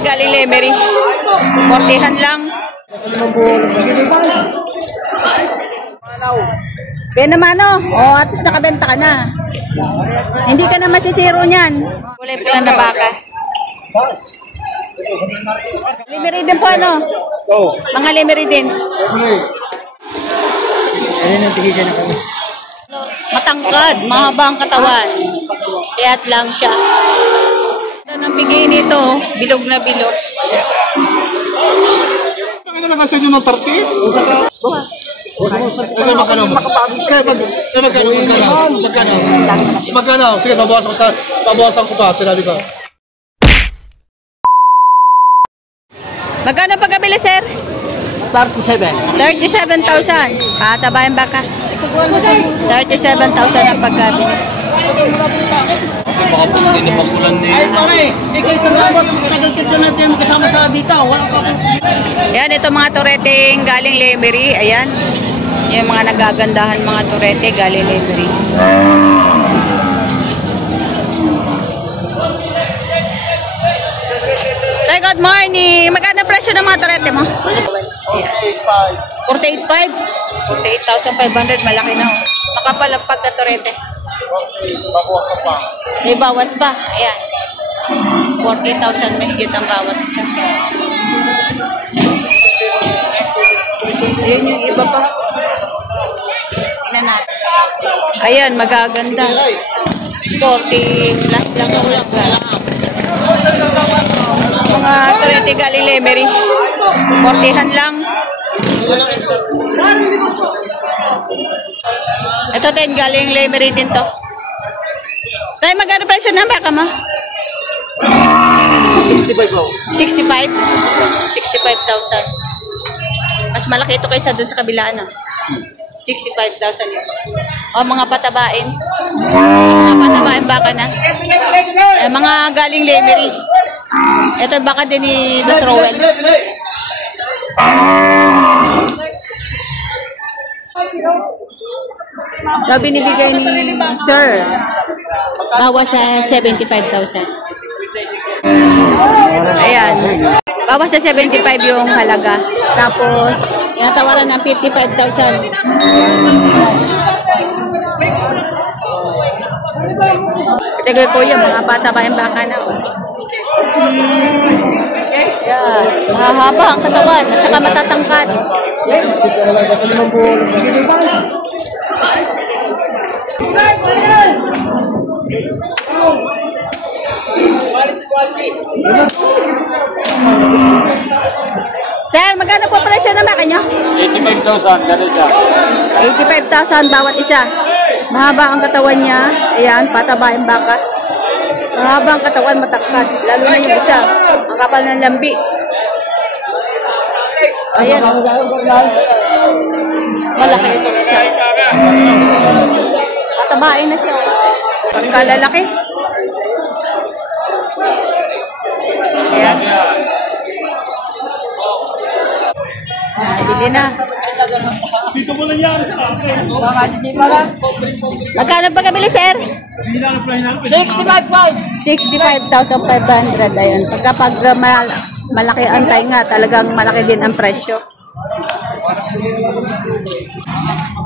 Turete galing Lemery. 40 lang. Benamano, at least nakabenta ka na. Hindi ka na masisiro niyan. Kulay pula na baka. Lemery din po ano? Mga Lemery din. Matangkad, mahaba ang katawan. Kaya't lang siya. Ito nang bigay nito, bilog na bilog. Ano lang kasi yung 30? Magkano? Sige, babawasan ko pa, sinabi ko. Magkano pagkabili, sir? 37. 37,000. Patabayan baka. 37,000 ang pagkabili. Baka po hindi mapulan ni... Ay, pare! Ikaw ito nga ba? Tagal-tagal natin magkasama sa dito. Wala ka po. Ayan, ito mga tureteng galing Lemery. Ayan. Yung mga nagagandahan mga turete galing Lemery. Say, good morning. Magkano presyo ng mga turete mo? 48,500. 48,500. Malaki na. Makapalapag na turete. Babawasan pa. May bawas ba? Ayan. 40,000 may higit ang bawat isa. Ayan yung iba pa. Tingnan natin. Ayan, magaganda. 40 plus lang ang nagkala. Mga turete galing Lemery. 40 lang. Ito din galing Lemery din to. Tayo magkano presyo na baka mo? 65 po. 65? 65,000. Mas malaki ito kaysa dun sa kabilaan. 65,000 yun. O mga patabain. Mga patabain baka na. Mga galing Lemery. Ito baka din ni Boss Rowell. So, binibigay ni Sir. Bawas sa 75,000. Ayan. Bawas sa 75 yung halaga. Tapos, tinatawaran ng 55,000. Ito ko yung mga patabayan baka na. Ayan. Mahaba ang katawan at saka matatangkad. Sir, magkano po presyo ng baka nyo? 85,000, gano'n siya. 85,000 bawat isa. Mahaba ang katawan niya. Ayan, patabaing baka. Mahaba ang katawan, matangkad. Lalo na yung isa. Ang kapal ng lambi. Ayan. Malaki ito na siya. Patabain na siya. Pagkalalaki. Ayan. Bili na. Dito mo lang yan sa akin. Magkano pa kabili, sir? 65,500. Ayan. Pagkapag malaki ang tainga, talagang malaki din ang presyo.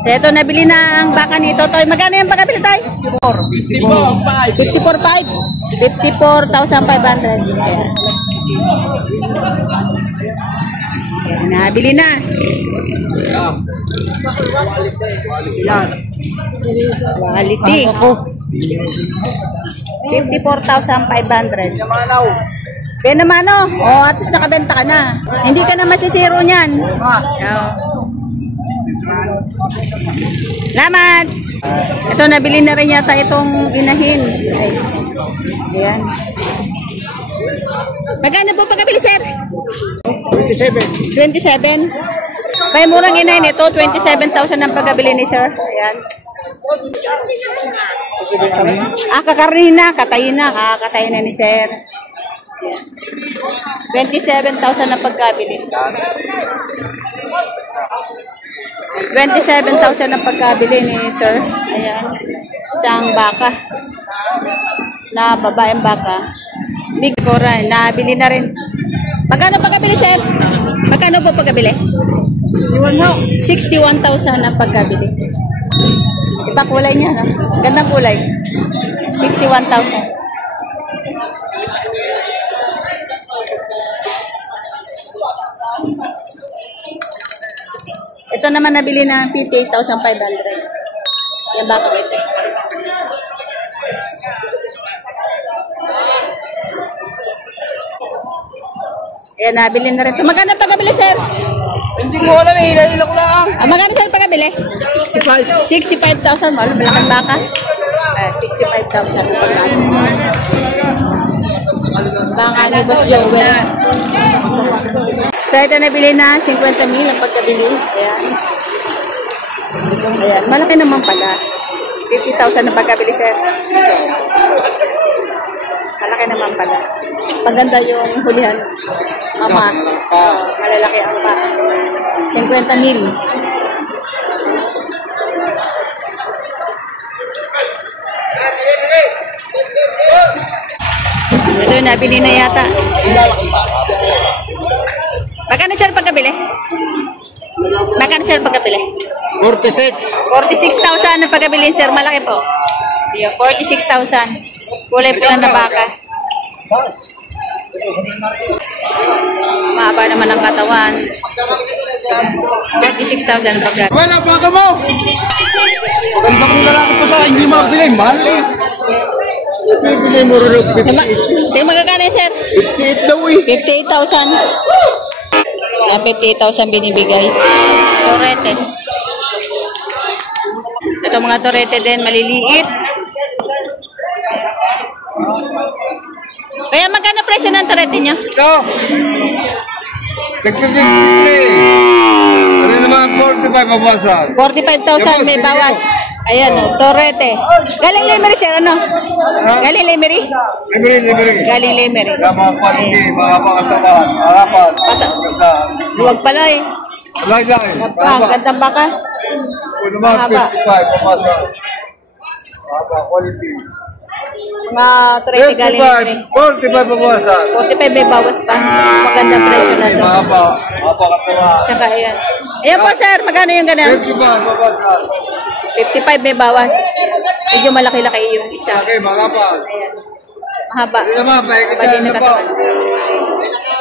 So, ito, nabili na ang baka nito. Toy, magkano yung pagkabili, Toy? 54,500. Ayan. Ayan, nabili na. Quality. 54,500. Benamano, at least nakabenta ka na. Hindi ka na masisiro niyan. Salamat. Ito, nabili na rin yata itong inahin. Ay. Ayan. Magkano po pagkabili, sir? 27. May murang inahin ito. 27,000 ang pagkabili ni sir. Ayan. Kakarnihin na. Katayin na. Kakatayin na ni sir. Ayan. 27,000 ang pagkabili. 27,000 ang pagkabili ni sir. Ayan. Isang baka. Na babaeng baka. Big Cora. Nabili na rin. Magkano pagkabili, sir? Magkano po pagkabili? 61,000 ang pagkabili. Iba kulay niya, no? Gandang kulay. 61,000. Ito naman nabili na 58,500. Yan baka ito. Ayan, nabili na rin ito. Magkano pagkabili, sir? Hindi ko alam eh, ilalak lang. Magkano, sir, pagkabili? 65,000. Malo, malaking baka. 65,000 ang pagkabili. Baka ni Boss Joel. So, ito nabili na 50,000 ang pagkabili. Ayan. Ayan, malaki naman pala. 50,000 ang pagkabili, sir. Malaki naman pala. Paganda yung hulihan. Mama, malalaki ang pa. 50,000. Ito yung nabili na yata. Magkano, sir, pagkabili? Magkano, sir, pagkabili? 46,000 ang pagkabili, sir. Malaki po. 46,000. Kulay pula na baka. Mahaba naman ang katawan. 46,000 ang pagkabili. Wala, baka mo! Ganda kong lalaki pa sa akin, hindi mabili. Mahal eh. Bibili mo rin 58. Tingnan magkano, sir? 58 daw eh. 58,000. 58,000 binibigay. Torete. Ito mga torete din, maliliit. Kaya magkano presyo ng torete niya? Ito. Nagpipili. Ano naman 45 mabasa? 45,000 may bawas. Ayan o, torete. Galing Lemery, sir, ano? Galing Lemery? Libre. Galing Lemery. Mga quality, mga pakatabahan, harapan. Huwag pala eh. Lang. Ang ganda baka. Ano naman 55 mabasa? Haba, quality. Mga torete galing Lemery. 45 mabasa. 45 may bawas pa. Maganda presyo na to. Haba katabahan. Tsaka ayan. Ayan po, sir. Magkano yung ganun? 55 mabasa. 55 may bawas. Medyo malaki-laki yung isa. Okay, makapal. Ayan. Mahaba. Ito naman, paikot Pwede na na po. katawan.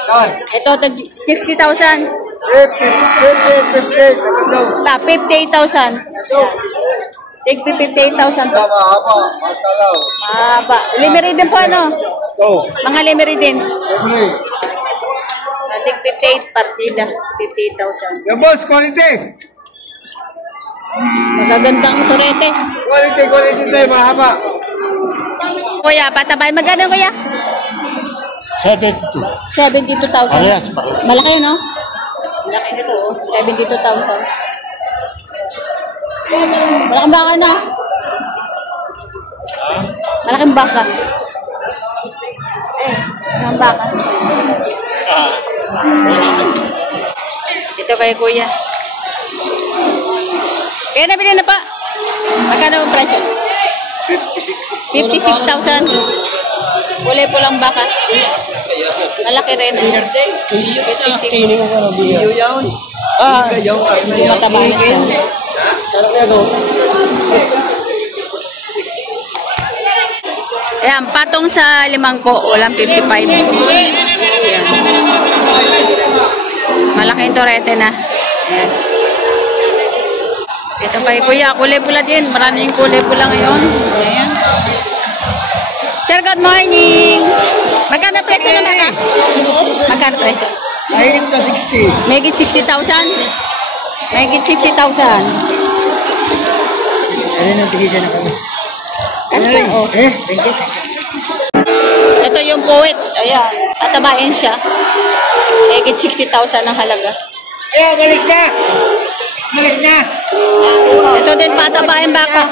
Saan? Ito, 60,000. 58. 58,000. Take 58,000 to. Haba, matalaw. Mahaba. Lemery din po, ano? So, Mga lemery din. libre. Take 58 partida. 58,000. Yung boss, quality. Magagandang turete. Quality tayo, mahaba. Kuya, patabayan. Magkano, kuya? 72. 72,000. Parehas pa. Malaki, no? Malaki nito, oh. 72,000. Malaking baka na. Malaking baka. Malaking baka. Ito kay kuya. Kaya nabili na pa. Magkano ang presyo? 56,000. Kulay pulang baka. Malaki rin. 56. Mataba na siya. Ayan, patong sa limangko, walang 55. Ayan. Malaking torete na. Ayan. Ito kay kuya, kulay pula din. Maraming kulay pula ngayon. Ayan. Sir, good morning. Magkano presyo na baka? Magkano presyo? Mahilig ka 60. Megit 60,000? Megit 60,000. Ano nang tigil na kami? Ano ba? Oh. Thank you. Ito yung poet. Ayan. Tatabain siya. Megit 60,000 ang halaga. Balik na! Balik na! Ito din patabain baka.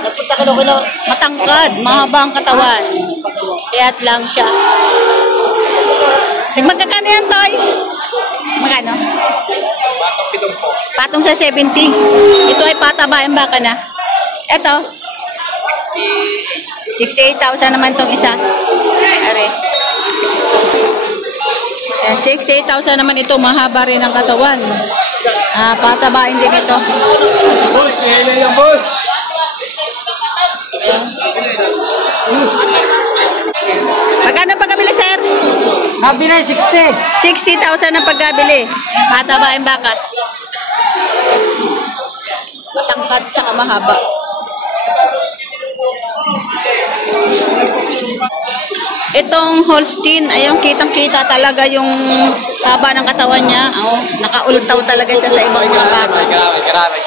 Matangkad. Mahaba ang katawan. Kaya't lang siya. Magkakano yan, Toy? Magkano? Patong sa 70. Ito ay patabain baka na. Ito. 68,000 naman tong isa. Are. Ayan, 68,000 naman ito. Mahaba rin ang katawan. Patabain din ito. Boss, kaya yan, boss. Ayan. Magkano pagkabili, sir? Nabili 60. 60,000 ang pagkabili. Patabain baka. Matangkad tsaka mahaba. Itong Holstein, ayun, kitang-kita talaga yung haba ng katawan niya. Oh, nakaultaw talaga siya sa ibang mga baka. Grabe.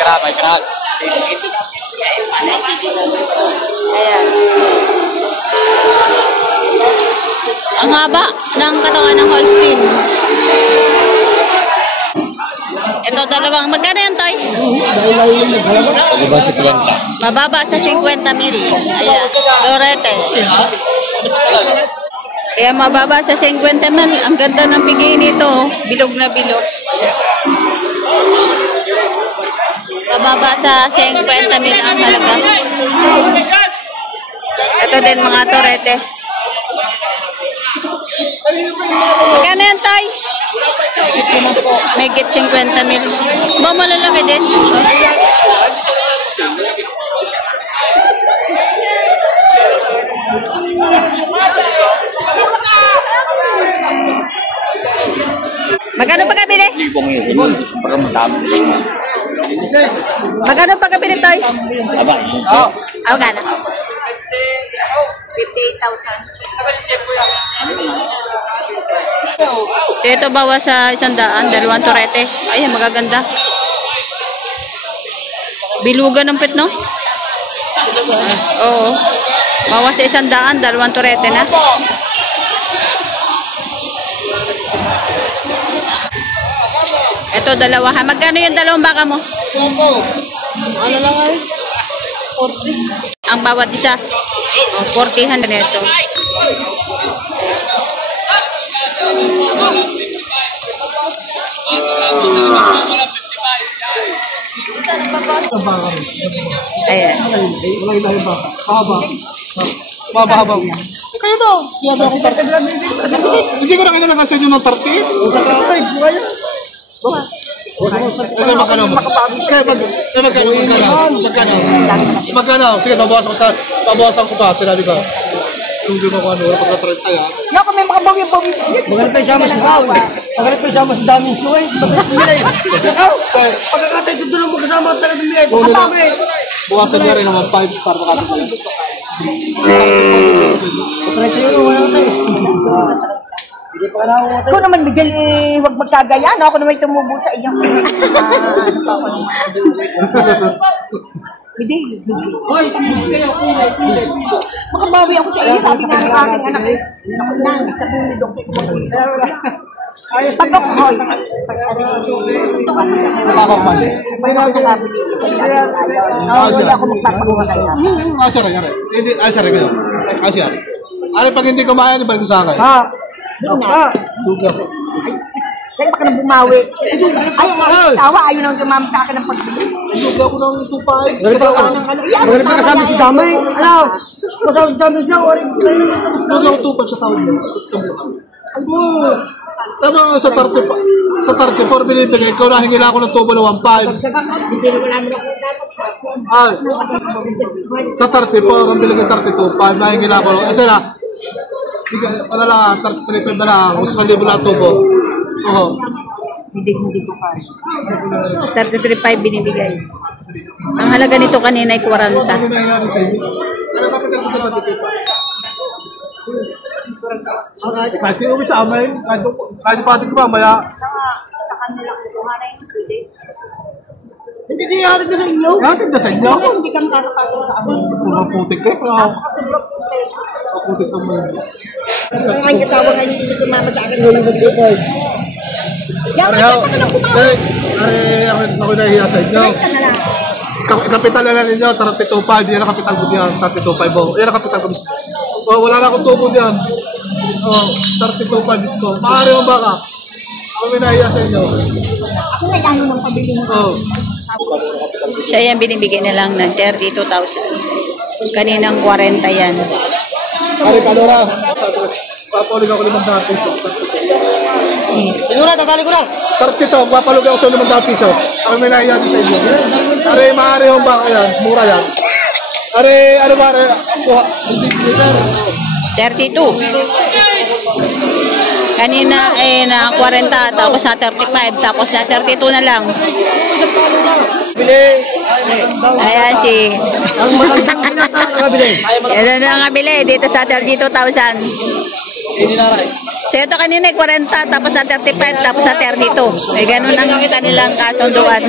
Ayan. Ang haba ng katawan ng Holstein. Ito dalawang, magkano yan, Toy? Mababa sa 50 mil. Ayan, Lorete. Kaya mababa sa 50 mil. Ang ganda ng bigay nito. Bilog na bilog. Mababa sa 50 mil ang halaga. Ito din mga Torete. Magkano yan, Tay? May get 50 mil. Ba malalaki din? Magkano pagkabili? Magkano pagkabili, Tay? Magkano? 58,000. Ito bawas sa 100, dalawang Torete. Ay, magaganda. Bilugan ng pet, no? Oo. Bawas sa 100, dalawang Torete na. Ito, dalawa. Magkano yung dalawang baka mo? Ano lang ay? 40. Ang bawat isa. 40 na ito. Ayan. Mahaba. Kaya daw. Hindi ko na kayo naman sa inyo ng 30. Kasi magkano? Sige, babawasan ko pa. Sinabi ko. Kung di mo ko ano, wala pagka-30 yan. Naku, may mga bawi-bawi. Magalit pa isama sa tao. Magalit pa isama sa daming suway. Nakaw, pagkakatay ito doon magkasama at talagang bimilay. Pagkatami. Buwasan niya rin naman 5 para makakabili. 30 yun, wala ka tayo. Hindi pa ka nakakatay. Ikaw naman, Miguel, huwag magkagaya. Ako naman tumubo sa iyo. Ano pa ako naman? Hindi. Makabawi ako sa iyo. Sabi nga ng aking anak eh. Ako na, nagkatulid ako. Pag ako, hoy. Nakakapan. May nakakabili sa iyo. Hindi ako magpapakuha kayo. Sorry. Ano pag hindi kumain, ibalik ko sa akin. Ha? Saan ba ka nang bumawi? Ay, tawa. Ayaw nang sumama sa akin ng pagbili. Hindi ako nang tupay. Magalit pa kasama si Damay. Ano? Kasama si Damay siya. Hindi ako tupay sa tawag mo. Tama sa 34 binibigay ko, nahingila ako ng tubo ng 1.5. Ay, sa 34, ang bilang ng 32.5, nahingila ako. Kasi na, wala lang, 33.5 na lang, gusto libo na tubo. Oo. Hindi ko kaya. 33.5 binibigay. Ang halaga nito kanina ay 40. Ano ba ito na natipid? Kahit yung uwi sa amin, kahit pati ko mamaya. Sa kanila kukuha na yung pwede. Hindi hatid na sa inyo. Hatid na sa inyo? Hindi kami karakasan sa amin. Mga putik kayo. Mga putik sa mga. Ang aking asawa nga hindi sumama sa akin. Ako nahihiya sa inyo. Kapital na ninyo, 32.5. Yan ang kapital ko diyan, 32.5. Yan ang kapital ko. Wala na akong tubo diyan. 32.5 ko. Maaari mo baka? Ako nahihiya sa inyo. Ako na gano'n ng pabili mo. Siya yan binibigay na lang ng 32,000. Kaninang 40 yan. Ari, Padora. Papalog ako 500 piso. Siguro, tatali ko na. 32, papalog ako sa 500 piso. Ang may naiyan sa inyo. Are, maaari yung baka yan. Mura yan. Are, ano ba? Are, kuha. 32. Kanina na 40, tapos na 35, tapos na 32 na lang. Bili. Ayan si... Ang magandang binata na nabili. Ano na nakabili dito sa 32,000. Hindi na rin. So ito kanina 40, tapos na 35, tapos na 32. Eh ganun ang kanilang kasunduan.